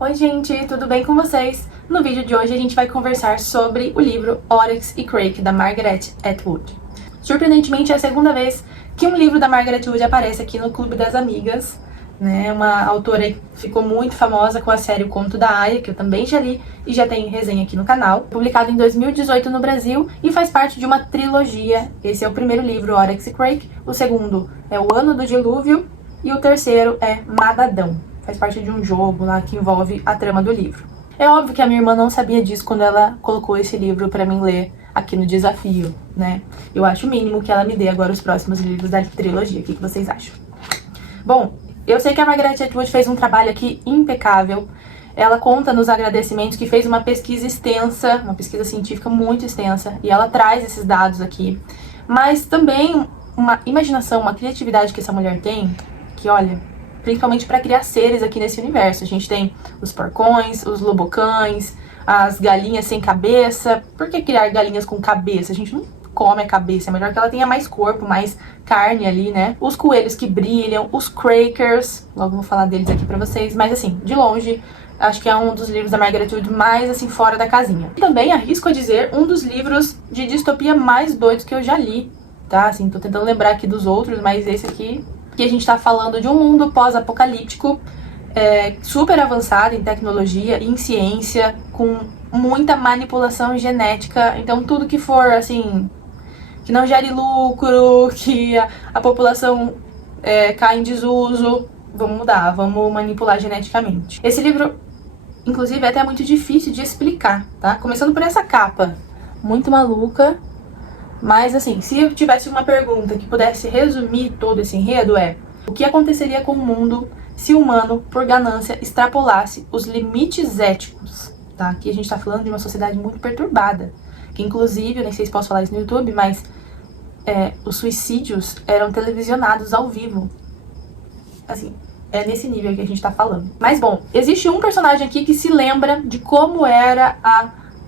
Oi gente, tudo bem com vocês? No vídeo de hoje a gente vai conversar sobre o livro Oryx e Crake, da Margaret Atwood. Surpreendentemente é a segunda vez que um livro da Margaret Atwood aparece aqui no Clube das Amigas, né? Uma autora que ficou muito famosa com a série O Conto da Aia, que eu também já li e já tem resenha aqui no canal. Publicado em 2018 no Brasil e faz parte de uma trilogia. Esse é o primeiro livro, Oryx e Crake, o segundo é O Ano do Dilúvio e o terceiro é Madadão. Faz parte de um jogo lá que envolve a trama do livro. É óbvio que a minha irmã não sabia disso quando ela colocou esse livro pra mim ler aqui no desafio, né? Eu acho o mínimo que ela me dê agora os próximos livros da trilogia. O que vocês acham? Bom, eu sei que a Margaret Atwood fez um trabalho aqui impecável. Ela conta nos agradecimentos que fez uma pesquisa extensa, uma pesquisa científica muito extensa, e ela traz esses dados aqui. Mas também uma imaginação, uma criatividade que essa mulher tem, que olha, principalmente para criar seres aqui nesse universo. A gente tem os porcões, os lobocães, as galinhas sem cabeça. Por que criar galinhas com cabeça? A gente não come a cabeça, é melhor que ela tenha mais corpo, mais carne ali, né? Os coelhos que brilham, os Crakers, logo vou falar deles aqui pra vocês, mas assim, de longe, acho que é um dos livros da Margaret Atwood mais, assim, fora da casinha. E também, arrisco a dizer, um dos livros de distopia mais doidos que eu já li, tá? Assim, tô tentando lembrar aqui dos outros, mas esse aqui, que a gente tá falando de um mundo pós-apocalíptico, super avançado em tecnologia, em ciência, com muita manipulação genética. Então tudo que for, assim, que não gere lucro, que a população cai em desuso, vamos mudar, vamos manipular geneticamente. Esse livro, inclusive, é até muito difícil de explicar, tá? Começando por essa capa, muito maluca. Mas assim, se eu tivesse uma pergunta que pudesse resumir todo esse enredo o que aconteceria com o mundo se o humano, por ganância, extrapolasse os limites éticos, tá? Aqui a gente tá falando de uma sociedade muito perturbada, que inclusive, eu nem sei se posso falar isso no YouTube, mas os suicídios eram televisionados ao vivo. Assim, é nesse nível que a gente tá falando. Mas bom, existe um personagem aqui que se lembra de como era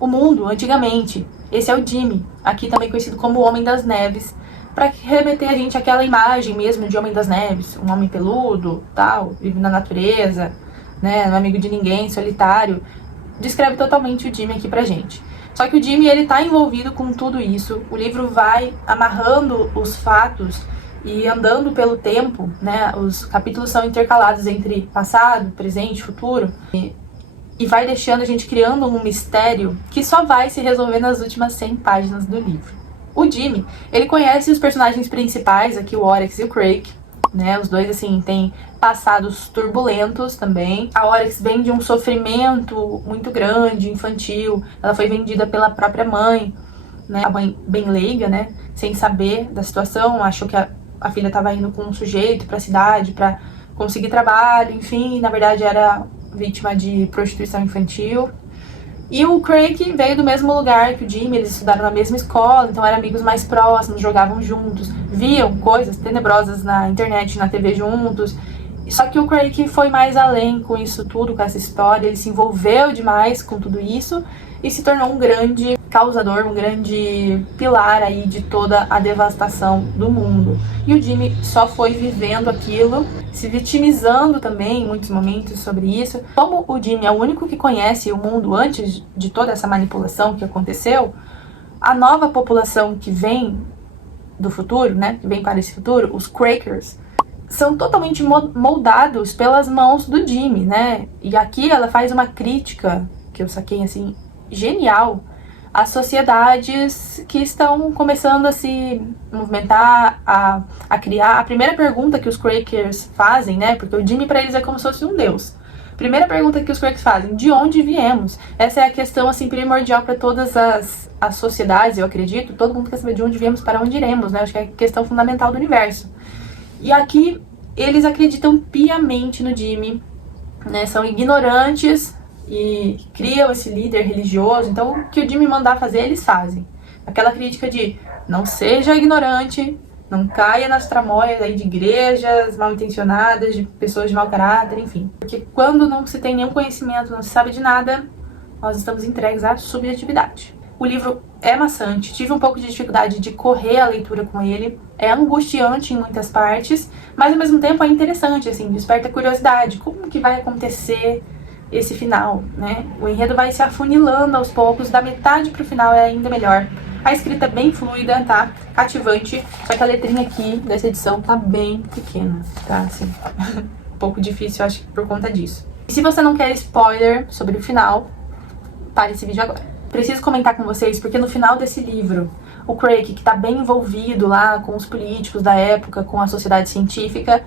o mundo antigamente. Esse é o Jimmy, aqui também conhecido como o Homem das Neves, para remeter a gente àquela imagem mesmo de Homem das Neves, um homem peludo, tal, vive na natureza, né, não é amigo de ninguém, solitário. Descreve totalmente o Jimmy aqui pra gente. Só que o Jimmy, ele tá envolvido com tudo isso. O livro vai amarrando os fatos e andando pelo tempo, né, os capítulos são intercalados entre passado, presente, futuro, e vai deixando a gente criando um mistério que só vai se resolver nas últimas 100 páginas do livro. O Jimmy, ele conhece os personagens principais, aqui o Oryx e o Crake, né? Os dois, assim, têm passados turbulentos também. A Oryx vem de um sofrimento muito grande, infantil. Ela foi vendida pela própria mãe, né? A mãe bem leiga, né? Sem saber da situação, achou que a filha estava indo com um sujeito pra cidade pra conseguir trabalho, enfim, na verdade era vítima de prostituição infantil. E o Crake veio do mesmo lugar que o Jimmy, eles estudaram na mesma escola, então eram amigos mais próximos, jogavam juntos, viam coisas tenebrosas na internet, na TV juntos. Só que o Crake foi mais além com isso tudo, com essa história, ele se envolveu demais com tudo isso e se tornou um grande causador, um grande pilar aí de toda a devastação do mundo. E o Jimmy só foi vivendo aquilo, se vitimizando também em muitos momentos sobre isso. Como o Jimmy é o único que conhece o mundo antes de toda essa manipulação que aconteceu, a nova população que vem do futuro, né, que vem para esse futuro, os Crakers, são totalmente moldados pelas mãos do Jimmy, né? E aqui ela faz uma crítica, que eu saquei assim, genial, às sociedades que estão começando a se movimentar, a criar. A primeira pergunta que os Crakers fazem, né? Porque o Jimmy para eles é como se fosse um deus. Primeira pergunta que os Crakers fazem: de onde viemos? Essa é a questão assim primordial para todas as sociedades, eu acredito. Todo mundo quer saber de onde viemos, para onde iremos, né? Acho que é a questão fundamental do universo. E aqui eles acreditam piamente no Jimmy, né? São ignorantes e criam esse líder religioso. Então o que o Jimmy mandar fazer, eles fazem. Aquela crítica de não seja ignorante, não caia nas tramóias aí de igrejas mal intencionadas, de pessoas de mau caráter, enfim. Porque quando não se tem nenhum conhecimento, não se sabe de nada, nós estamos entregues à subjetividade. O livro é maçante, tive um pouco de dificuldade de correr a leitura com ele, é angustiante em muitas partes, mas ao mesmo tempo é interessante, assim, desperta curiosidade, como que vai acontecer, esse final, né? O enredo vai se afunilando aos poucos, da metade pro final é ainda melhor. A escrita é bem fluida, tá? Cativante, só que a letrinha aqui dessa edição tá bem pequena, tá? Assim, um pouco difícil, eu acho, por conta disso. E se você não quer spoiler sobre o final, pare esse vídeo agora. Preciso comentar com vocês, porque no final desse livro, o Craig, que tá bem envolvido lá com os políticos da época, com a sociedade científica,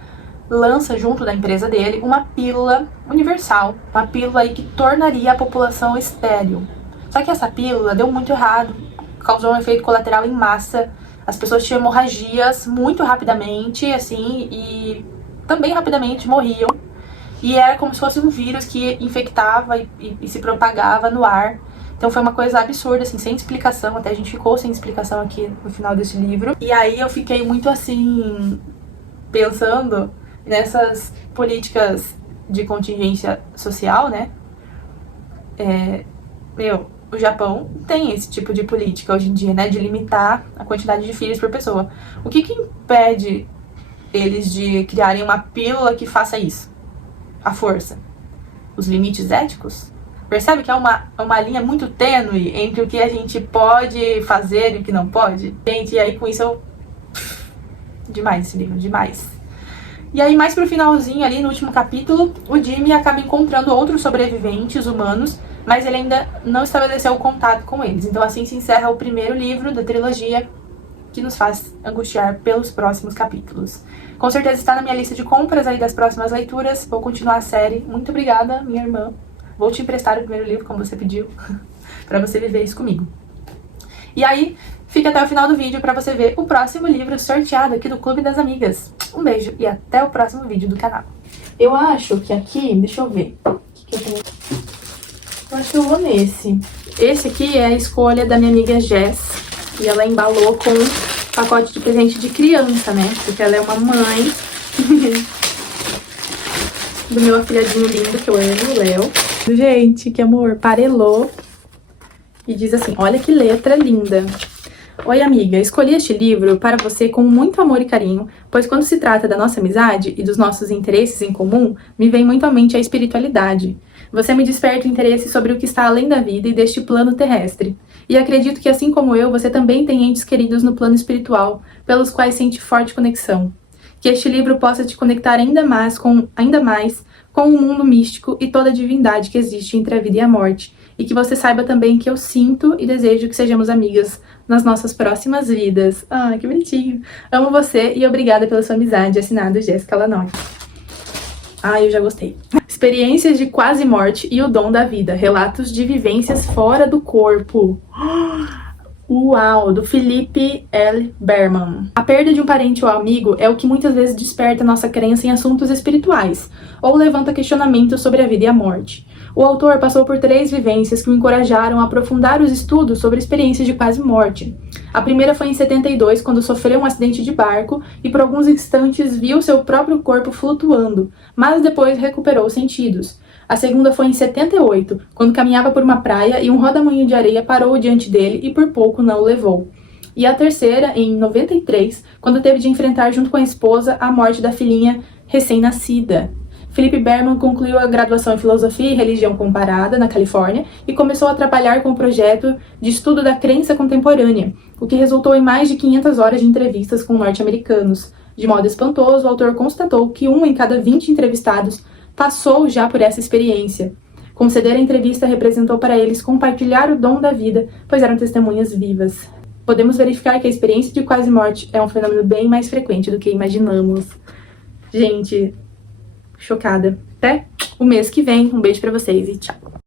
lança junto da empresa dele uma pílula universal, uma pílula aí que tornaria a população estéril. Só que essa pílula deu muito errado, causou um efeito colateral em massa, as pessoas tinham hemorragias muito rapidamente, assim, e também rapidamente morriam. E era como se fosse um vírus que infectava e se propagava no ar. Então foi uma coisa absurda, assim, sem explicação, até a gente ficou sem explicação aqui no final desse livro. E aí eu fiquei muito, assim, pensando nessas políticas de contingência social, né? O Japão tem esse tipo de política hoje em dia, né? De limitar a quantidade de filhos por pessoa. O que impede eles de criarem uma pílula que faça isso? A força. Os limites éticos? Percebe que é uma linha muito tênue entre o que a gente pode fazer e o que não pode? Gente, e aí com isso eu... Demais esse livro, demais. E aí mais pro finalzinho ali, no último capítulo, o Jimmy acaba encontrando outros sobreviventes humanos, mas ele ainda não estabeleceu o contato com eles. Então assim se encerra o primeiro livro da trilogia, que nos faz angustiar pelos próximos capítulos. Com certeza está na minha lista de compras aí das próximas leituras. Vou continuar a série. Muito obrigada, minha irmã. Vou te emprestar o primeiro livro, como você pediu, pra você viver isso comigo. E aí, fica até o final do vídeo pra você ver o próximo livro sorteado aqui do Clube das Amigas. Um beijo e até o próximo vídeo do canal. Eu acho que aqui, deixa eu ver. Eu acho que eu vou nesse. Esse aqui é a escolha da minha amiga Jess. E ela embalou com um pacote de presente de criança, né? Porque ela é uma mãe do meu afilhadinho lindo, que eu amo, o Léo. Gente, que amor, parelou. E diz assim, olha que letra linda. Oi, amiga, escolhi este livro para você com muito amor e carinho, pois quando se trata da nossa amizade e dos nossos interesses em comum, me vem muito à mente a espiritualidade. Você me desperta o interesse sobre o que está além da vida e deste plano terrestre. E acredito que, assim como eu, você também tem entes queridos no plano espiritual, pelos quais sente forte conexão. Que este livro possa te conectar ainda mais com o mundo místico e toda a divindade que existe entre a vida e a morte. E que você saiba também que eu sinto e desejo que sejamos amigas nas nossas próximas vidas. Ah, que bonitinho. Amo você e obrigada pela sua amizade. Assinado Jéssica Lanoy. Ah, eu já gostei. Experiências de quase morte e o dom da vida. Relatos de vivências fora do corpo. Uau, do Philip L. Berman. A perda de um parente ou amigo é o que muitas vezes desperta nossa crença em assuntos espirituais, ou levanta questionamentos sobre a vida e a morte. O autor passou por 3 vivências que o encorajaram a aprofundar os estudos sobre experiências de quase morte. A primeira foi em 72, quando sofreu um acidente de barco e por alguns instantes viu seu próprio corpo flutuando, mas depois recuperou os sentidos. A segunda foi em 78, quando caminhava por uma praia e um rodamuinho de areia parou diante dele e por pouco não o levou. E a terceira, em 93, quando teve de enfrentar junto com a esposa a morte da filhinha recém-nascida. Philip Berman concluiu a graduação em Filosofia e Religião Comparada na Califórnia e começou a trabalhar com o projeto de estudo da crença contemporânea, o que resultou em mais de 500 horas de entrevistas com norte-americanos. De modo espantoso, o autor constatou que 1 em cada 20 entrevistados passou já por essa experiência. Conceder a entrevista representou para eles compartilhar o dom da vida, pois eram testemunhas vivas. Podemos verificar que a experiência de quase morte é um fenômeno bem mais frequente do que imaginamos. Gente, chocada. Até o mês que vem. Um beijo pra vocês e tchau.